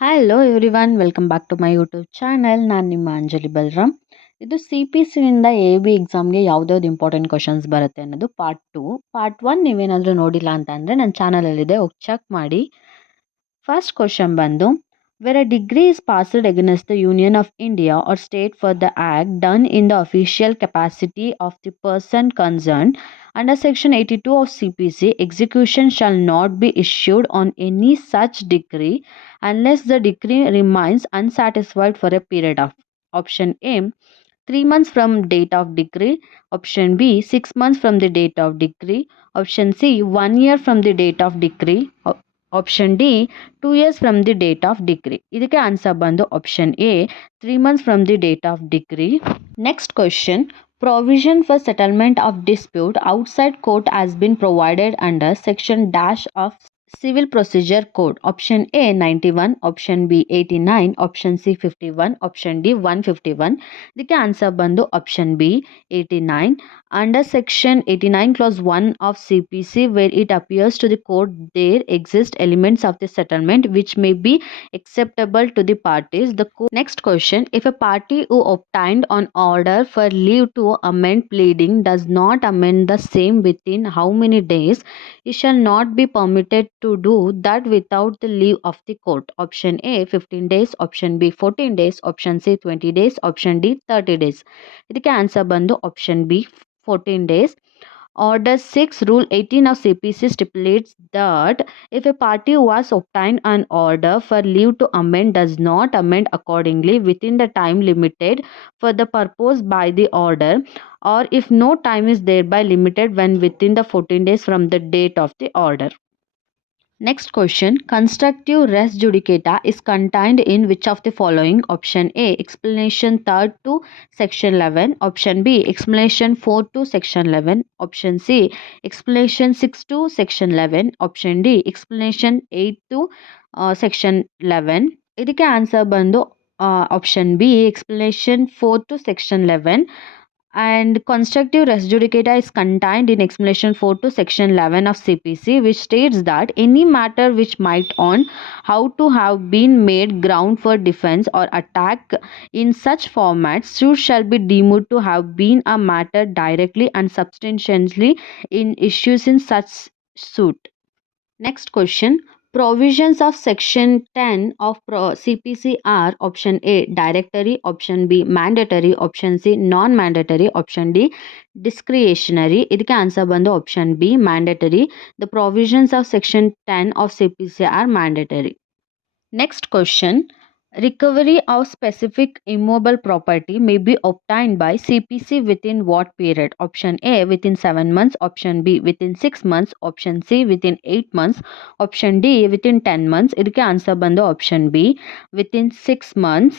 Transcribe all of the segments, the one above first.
Hello everyone, welcome back to my YouTube channel. ನಾನು ನಿಮ್ಮ ಅಂಜಲಿ ಬಲ್ರಾಮ್. ಇದು CPC ಇಂದ AIBE ಎಕ್ಸಾಮ್ಗೆ ಯಾವ್ದಾವ್ದು ಇಂಪಾರ್ಟೆಂಟ್ ಕ್ವಶನ್ಸ್ ಬರುತ್ತೆ ಅನ್ನೋದು ಪಾರ್ಟ್ 1 ನೀವೇನಾದರೂ ನೋಡಿಲ್ಲ ಅಂತಂದರೆ ನನ್ನ ಚಾನಲಲ್ಲಿದೆ, ಹೋಗಿ ಚೆಕ್ ಮಾಡಿ. ಫಸ್ಟ್ ಕ್ವಶನ್ ಬಂದು, where a degree is passed against the Union of India or state for the act done in the official capacity of the person concerned under section 82 of CPC, execution shall not be issued on any such decree unless the decree remains unsatisfied for a period of option A 3 months from date of decree, option B 6 months from the date of decree, option C 1 year from the date of decree, option D 2 years from the date of decree. ಇದಕ್ಕೆ answer ಬಂದು option A 3 months from the date of decree. Next question, provision for settlement of dispute outside court has been provided under section dash of Civil Procedure Code. Option A 91, option B 89, option C 51, option D 151. ಇದಕ್ಕೆ answer ಬಂದು option B 89. Under section 89 clause 1 of CPC, where it appears to the court there exist elements of the settlement which may be acceptable to the parties. Next question, if a party who obtained an order for leave to amend pleading does not amend the same within how many days, he shall not be permitted to do that without the leave of the court. Option A 15 days, option B 14 days, option C 20 days, option D 30 days. ಇದಕ್ಕೆ answer ಬಂದು option B 14 days. Order 6 Rule 18 of CPC stipulates that if a party who has obtained an order for leave to amend does not amend accordingly within the time limited for the purpose by the order, or if no time is thereby limited when within the 14 days from the date of the order. Next question, constructive res judicata is contained in which of the following? Option A explanation 3rd to section 11, option B explanation 4 to section 11, option C explanation 6 to section 11, option D explanation 8 to section 11. ಇದಕ್ಕೆ answer ಬಂದು option B explanation 4 to section 11. And constructive res judicata is contained in explanation 4 to section 11 of CPC, which states that any matter which might on how to have been made ground for defense or attack in such formats suit shall be deemed to have been a matter directly and substantially in issues in such suit. Next question, provisions of section 10 of CPC are option A directory, option B mandatory, option C non-mandatory, option D discretionary. ಇದಕ್ಕೆ answer ಬಂದು option B mandatory. The provisions of section 10 of CPC are mandatory. Next question, recovery of specific immobile property may be obtained by CPC within what period? Option A within 7 months, option B within 6 months, option C within 8 months, option D within 10 months. ಇದಕ್ಕೆ answer ಬಂದು option B within 6 months.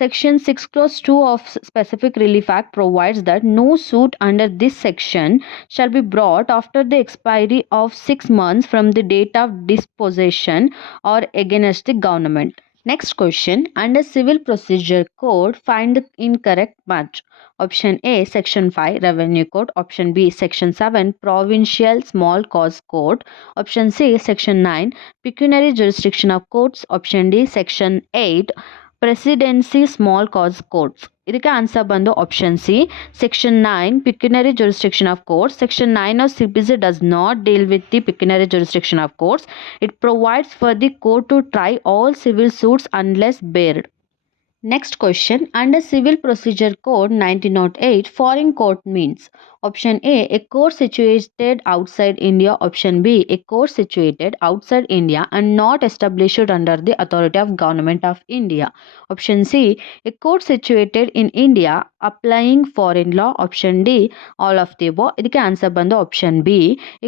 Section 6 clause 2 of Specific Relief Act provides that no suit under this section shall be brought after the expiry of 6 months from the date of dispossession or against the government. Next question, under Civil Procedure Code, find the incorrect match. Option A section 5 Revenue Code, option B section 7 Provincial Small Cause Code, option C section 9 Pecuniary Jurisdiction of Courts, option D section 8 Presidency Small Cause Courts. ಇದಕ್ಕೆ answer ಬಂದು option C section 9 Pecuniary Jurisdiction of Courts. Section 9 of CPC does not deal with the pecuniary jurisdiction of courts. It provides for the court to try all civil suits unless barred. Next question, under Civil Procedure Code 1908, foreign court means option A court situated outside India, option B a court situated outside India and not established under the authority of Government of India, option C a court situated in India applying foreign law, option D all of the above. ಇದಕ್ಕೆ answer ಬಂದು option B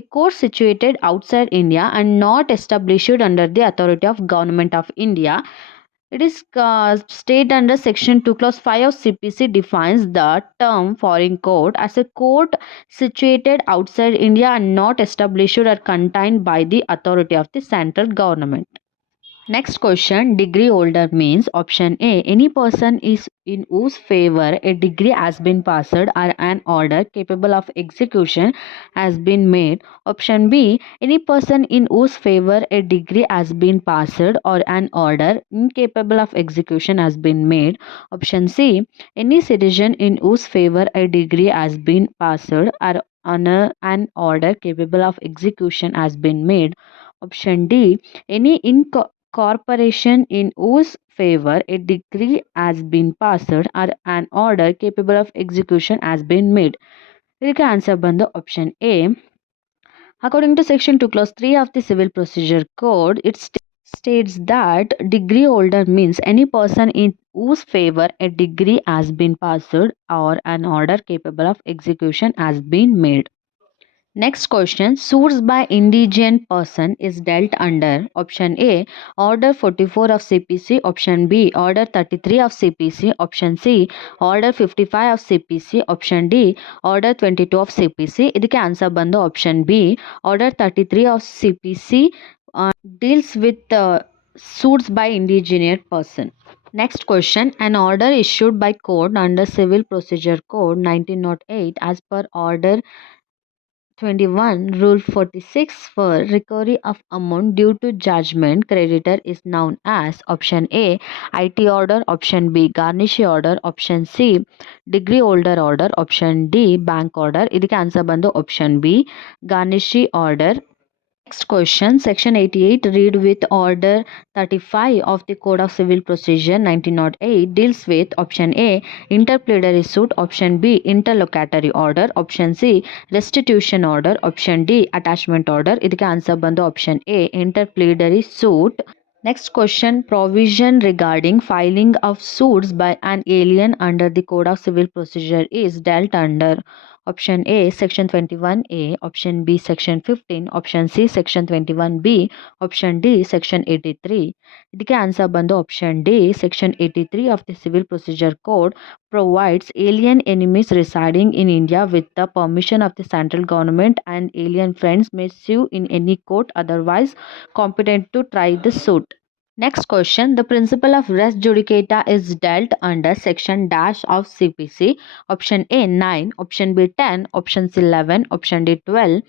a court situated outside India and not established under the authority of Government of India. It is stated under section 2 clause 5 of CPC defines the term foreign court as a court situated outside India and not established or contained by the authority of the central government. Next question, degree holder means option A, any person is in whose favor a degree has been passed or an order capable of execution has been made. Option B, any person in whose favor a degree has been passed or an order incapable of execution has been made. Option C, any citizen in whose favor a degree has been passed or an order capable of execution has been made. Option D, any corporation in whose favor a decree has been passed or an order capable of execution has been made. ಇದಕ್ಕೆ answer ಬಂದು option A. According to section 2 clause 3 of the civil procedure code, it states that degree holder means any person in whose favor a degree has been passed or an order capable of execution has been made. Next question, suits by indigent person is dealt under option A, order 44 of CPC, option B, order 33 of CPC, option C, order 55 of CPC, option D, order 22 of CPC. ಇದಕ್ಕೆ answer ಬಂದು option B, order 33 of CPC deals with suits by indigent person. Next question, an order issued by court under Civil Procedure Code 1908 as per order 21 Rule 46 for recovery of amount due to judgment creditor is known as option A, IT order, option B, garnish order, option C, degree holder order, option D, bank order. ಇದಕ್ಕೆ answer ಬಂದು option B, garnish order. Next question, section 88 read with order 35 of the Code of Civil Procedure 1908 deals with option A, interpleader suit, option B, interlocutory order, option C, restitution order, option D, attachment order. ಇದಕ್ಕೆ answer ಬಂದು option A, interpleader suit. Next question, provision regarding filing of suits by an alien under the Code of Civil Procedure is dealt under option A, section 21A, option B, section 15, option C, section 21B, option D, section 83. ಇದಕ್ಕೆ answer ಬಂದು option D, section 83 of the Civil Procedure Code provides alien enemies residing in India with the permission of the central government and alien friends may sue in any court otherwise competent to try the suit. Next question, the principle of res judicata is dealt under section dash of CPC. Option A 9, option B 10, option C 11, option D 12.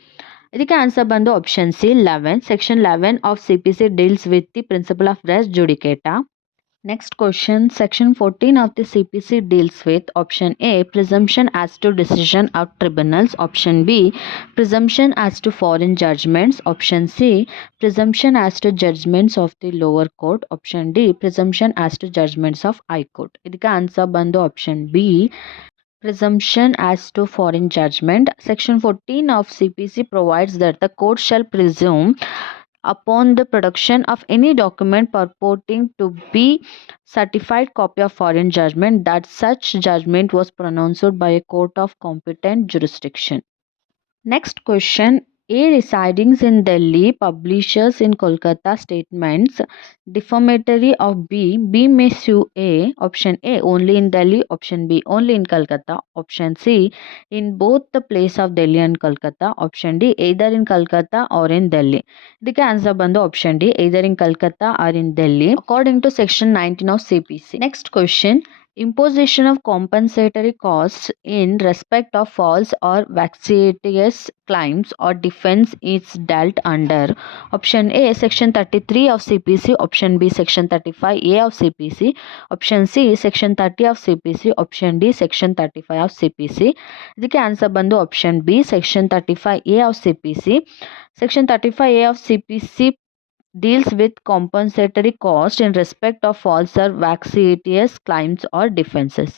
ಇದಕ್ಕೆ answer ಬಂದು option C 11. Section 11 of CPC deals with the principle of res judicata. Next question, section 14 of the CPC deals with option A, presumption as to decision of tribunals, option B, presumption as to foreign judgments, option C, presumption as to judgments of the lower court, option D, presumption as to judgments of high court. ಇದಕ್ಕೆ answer ಬಂದು option B, presumption as to foreign judgment. Section 14 of CPC provides that the court shall presume upon the production of any document purporting to be certified copy of foreign judgment that such judgment was pronounced by a court of competent jurisdiction. Next question, A residing in Delhi publishes in Kolkata statements defamatory of B. B may sue A. Option A only in Delhi, option B only in Kolkata, option C in both the place of Delhi and Kolkata, option D either in Kolkata or in Delhi. ಇದಕ್ಕೆ answer ಬಂದು option D, either in Kolkata or in Delhi according to section 19 of CPC. Next question, imposition of compensatory costs in respect of false or vexatious claims or defense is dealt under option A, section 33 of CPC, option B, section 35A of CPC, option C, section 30 of CPC, option D, section 35 of CPC. ಇದಕ್ಕೆ answer ಬಂದು option B, section 35A of CPC. Section 35A of CPC deals with compensatory cost in respect of false or vexatious claims or defenses.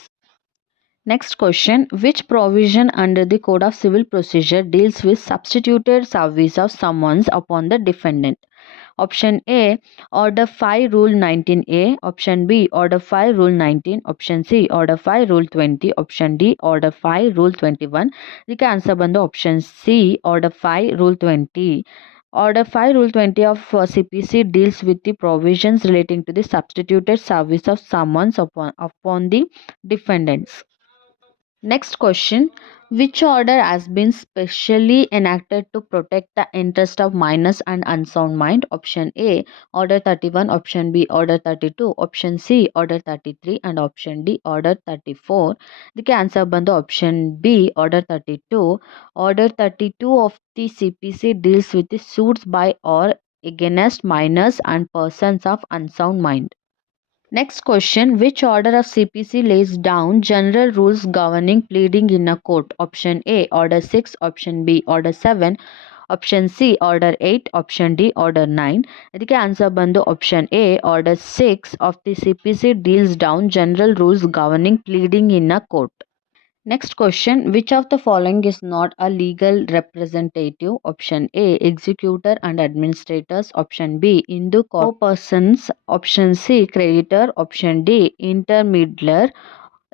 Next question, which provision under the Code of Civil Procedure deals with substituted service of summons upon the defendant? Option A, Order 5 Rule 19A, option B, Order 5 Rule 19, option C, Order 5 Rule 20, option D, Order 5 Rule 21. ಇದಕ್ಕೆ answer ಬಂದು option C, Order 5 Rule 20. Order 5 Rule 20 of CPC deals with the provisions relating to the substituted service of summons upon the defendants. Next question, Which order has been specially enacted to protect the interest of minors and unsound mind? Option A, Order 31, option B, Order 32, option C, Order 33, and option D, Order 34. The answer ಬಂದು option B, Order 32. Order 32 of the CPC deals with the suits by or against minors and persons of unsound mind. Next question, which order of CPC lays down general rules governing pleading in a court? Option A, Order 6, option B, Order 7, option C, Order 8, option D, Order 9. ಇದಕ್ಕೆ answer ಬಂದು option A, Order 6 of the CPC deals down general rules governing pleading in a court. Next question, which of the following is not a legal representative? Option A, executor and administrators. Option B, Hindu persons. Option C, creditor. Option D, intermediary.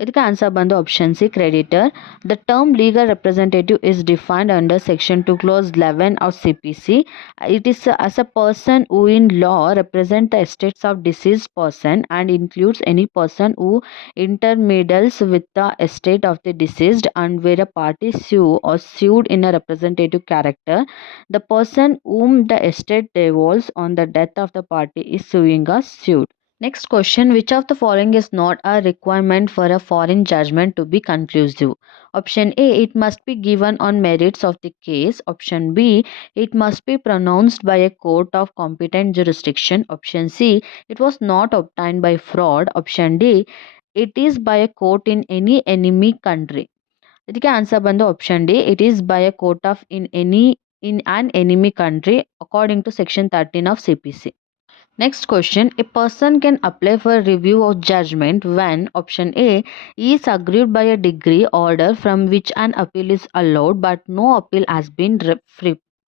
ಇದಕ್ಕೆ answer ಬಂದು option C, creditor. The term legal representative is defined under section 2 clause 11 of CPC. It is as a person who in law represent the estates of deceased person and includes any person who intermeddles with the estate of the deceased and where a party sue or sued in a representative character. The person whom the estate devolves on the death of the party is suing or sued. Next question, which of the following is not a requirement for a foreign judgment to be conclusive? Option A, it must be given on merits of the case. Option B, it must be pronounced by a court of competent jurisdiction. Option C, it was not obtained by fraud. Option D, it is by a court in any enemy country. ಇದಕ್ಕೆ answer ಬಂದು option D, it is by a court of in an enemy country according to section 13 of CPC. Next question, a person can apply for review of judgment when option A is aggrieved by a degree order from which an appeal is allowed but no appeal has been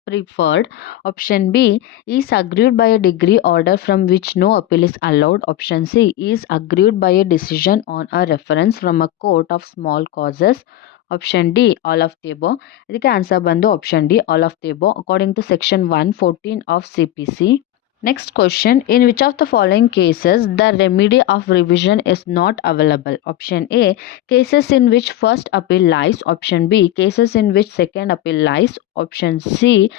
preferred. Option B is aggrieved by a degree order from which no appeal is allowed. Option C is aggrieved by a decision on a reference from a court of small causes. Option D, all of the above. ಇದಕ್ಕೆ answer ಬಂದು option D, all of the above according to section 114 of CPC. Next question, in which of the following cases the remedy of revision is not available? Option A, cases in which first appeal lies. Option B, cases in which second appeal lies. Option C,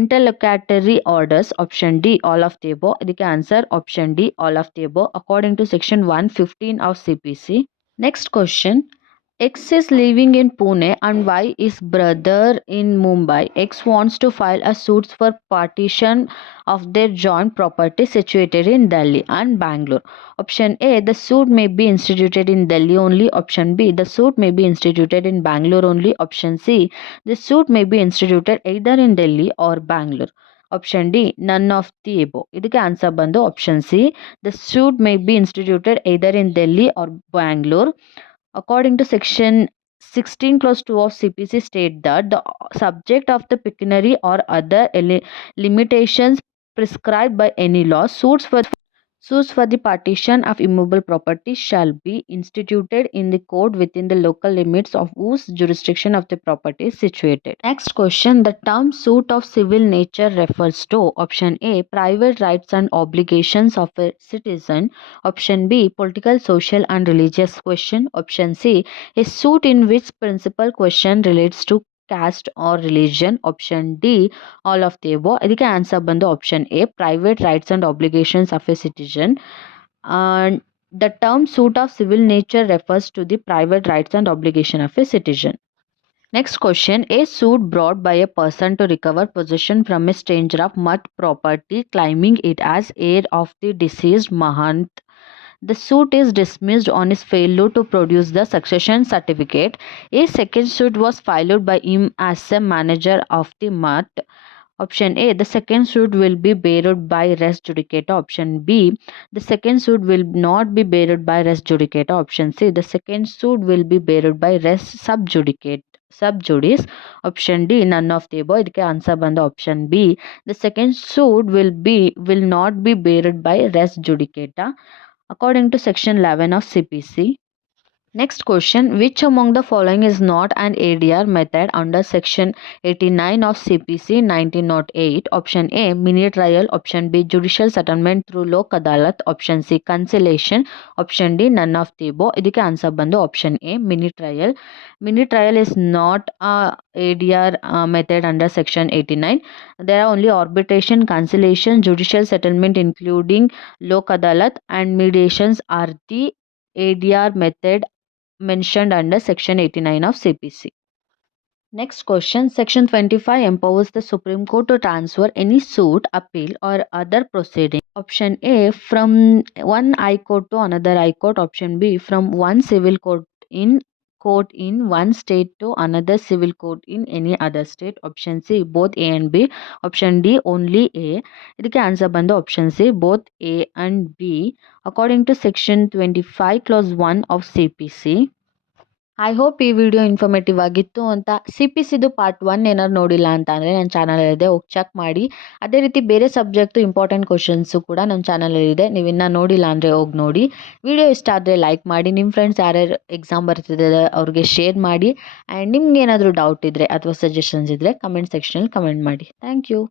interlocutory orders. Option D, all of the above. The answer option D, all of the above according to section 115 of CPC. Next question, X is living in Pune and Y is brother in Mumbai. X wants to file a suit for partition of their joint property situated in Delhi and Bangalore. Option A, the suit may be instituted in Delhi only. Option B, the suit may be instituted in Bangalore only. Option C, the suit may be instituted either in Delhi or Bangalore. Option D, none of the above. ಇದಕ್ಕೆ answer ಬಂದು option C, the suit may be instituted either in Delhi or Bangalore. According to section 16 clause 2 of CPC state that the subject of the pecuniary or other limitations prescribed by any law, suits for the partition of immovable property shall be instituted in the court within the local limits of whose jurisdiction of the property is situated. Next question, the term suit of civil nature refers to option A, private rights and obligations of a citizen. Option B, political, social and religious question. Option C, a suit in which principal question relates to caste or religion. Option D, all of the above. ಇದಕ್ಕೆ answer ಬಂದು option A, private rights and obligations of a citizen. And the term suit of civil nature refers to the private rights and obligation of a citizen. Next question, a suit brought by a person to recover possession from a stranger of mud property claiming it as heir of the deceased mahant. The suit is dismissed on his failure to produce the succession certificate. A second suit was filed by him as a manager of the mart. Option A, the second suit will be barred by res judicata. Option B, the second suit will not be barred by res judicata. Option C, the second suit will be barred by res subjudice. Option D, none of the above. ಇದಕ್ಕೆ answer ಬಂದು option B, the second suit will not be barred by res judicata according to section 11 of CPC. Next question, which among the following is not an ADR method under section 89 of CPC 1908? Option A, mini trial. Option B, judicial settlement through lok adalat. Option C, conciliation. Option D, none of the above. ಇದಕ್ಕೆ answer ಬಂದು option A, mini trial. Mini trial is not a ADR method under section 89. There are only arbitration, conciliation, judicial settlement including lok adalat and mediations are the ADR method mentioned under section 89 of CPC. Next question, section 25 empowers the Supreme Court to transfer any suit, appeal or other proceeding. Option A, from one high court to another high court. Option B, from one civil court in one state to another civil court in any other state. Option C, both A and B. Option D, only A. ಇದಕ್ಕೆ answer ಬಂದು option C, both A and B. According to section 25 clause 1 of CPC. I hope ಈ video informative ಆಗಿತ್ತು ಅಂತ. CPCದು part 1 ಏನಾದ್ರು ನೋಡಿಲ್ಲ ಅಂತ ಅಂದರೆ ನನ್ನ ಚಾನಲಲ್ಲಿದೆ, ಹೋಗಿ ಚೆಕ್ ಮಾಡಿ. ಅದೇ ರೀತಿ ಬೇರೆ ಸಬ್ಜೆಕ್ಟು ಇಂಪಾರ್ಟೆಂಟ್ ಕ್ವಶನ್ಸು ಕೂಡ ನನ್ನ ಚಾನಲಲ್ಲಿದೆ, ನೀವು ಇನ್ನೂ ನೋಡಿಲ್ಲ ಅಂದರೆ ಹೋಗಿ ನೋಡಿ. ವಿಡಿಯೋ ಇಷ್ಟ ಆದರೆ ಲೈಕ್ ಮಾಡಿ, ನಿಮ್ಮ ಫ್ರೆಂಡ್ಸ್ ಯಾರ್ಯಾರು ಎಕ್ಸಾಮ್ ಬರ್ತಿದ್ದಾರೆ ಅವ್ರಿಗೆ ಶೇರ್ ಮಾಡಿ. ಆ್ಯಂಡ್ ನಿಮ್ಗೆ ಏನಾದರೂ ಡೌಟ್ ಇದ್ದರೆ ಅಥವಾ ಸಜೆಷನ್ಸ್ ಇದ್ದರೆ ಕಮೆಂಟ್ ಸೆಕ್ಷನಲ್ಲಿ ಕಮೆಂಟ್ ಮಾಡಿ. Thank you.